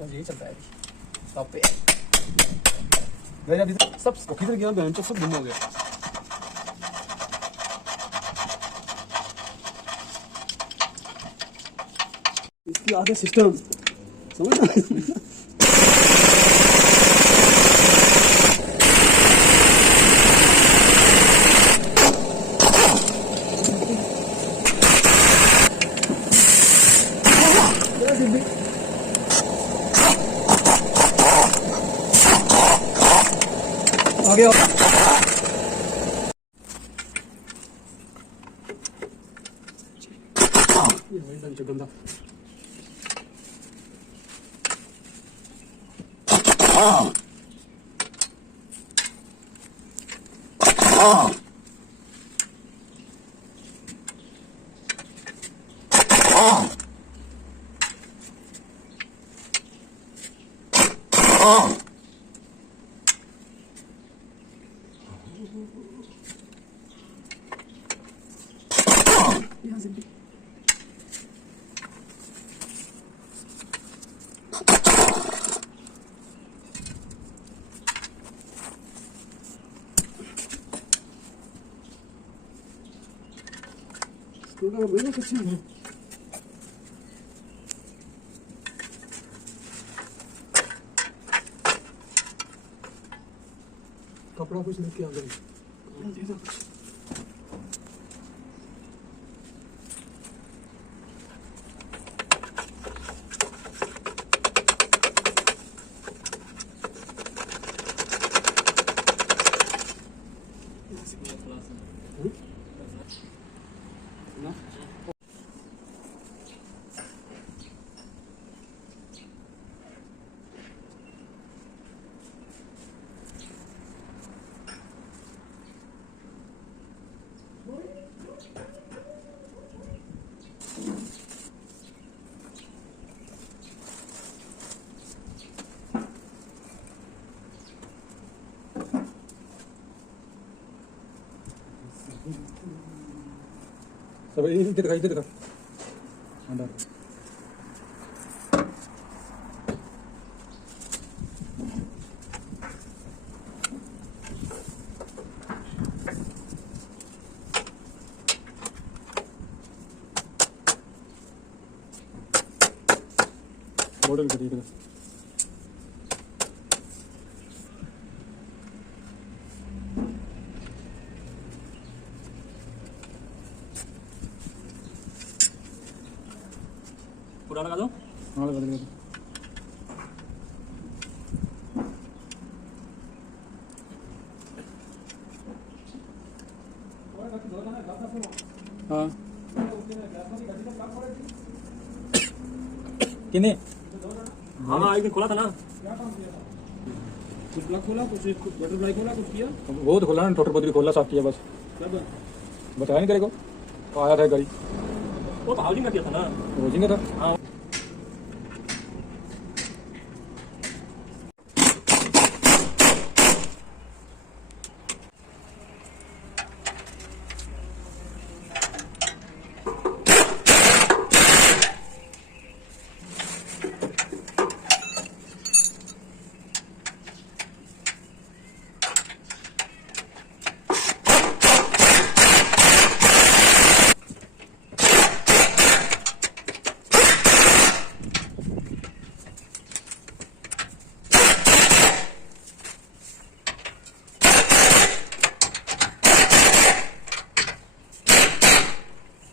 बस यही चलता है अभी टॉप पे। गया अभी सब किधर गया बहन तो सब गुम हो गया। इसकी आगे सिस्टम समझ ना। आगे आओ। ये वही डंच गंदा। यहाँ से भी कुछ नहीं। कपड़ा कुछ लेके आ गए। सब इधर दिखा, इधर दिखा अंदर। मॉडल करिए इधर। पूरा लगा दो। हाँ लगा दो। हाँ किने? हाँ एक दिन खोला था ना। कुछ ब्लॉक खोला, कुछ बटरफ्लाई खोला, कुछ किया। वो तो खोला ना, टोटल बदरी खोला, साफ किया बस। बताया नहीं तेरे को? तो आया था गाड़ी। वो तो हाउसिंग का किया था ना। हाउसिंग का था। हाँ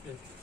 Okay.